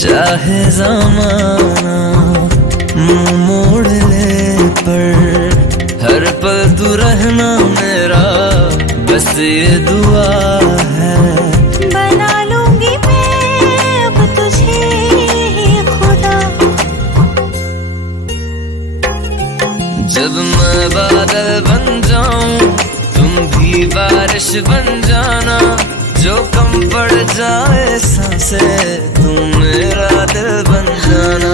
चाहे ज़माना मुंह मोड़ ले, पर हर पल तू रहना मेरा, बस ये दुआ है। बना लूंगी मैं अब तुझे खुदा, जब मैं बादल बन जाऊं तुम भी बारिश बन जाना, जो कम पड़ जाए सांसें तुम मेरा दिल बन जाना।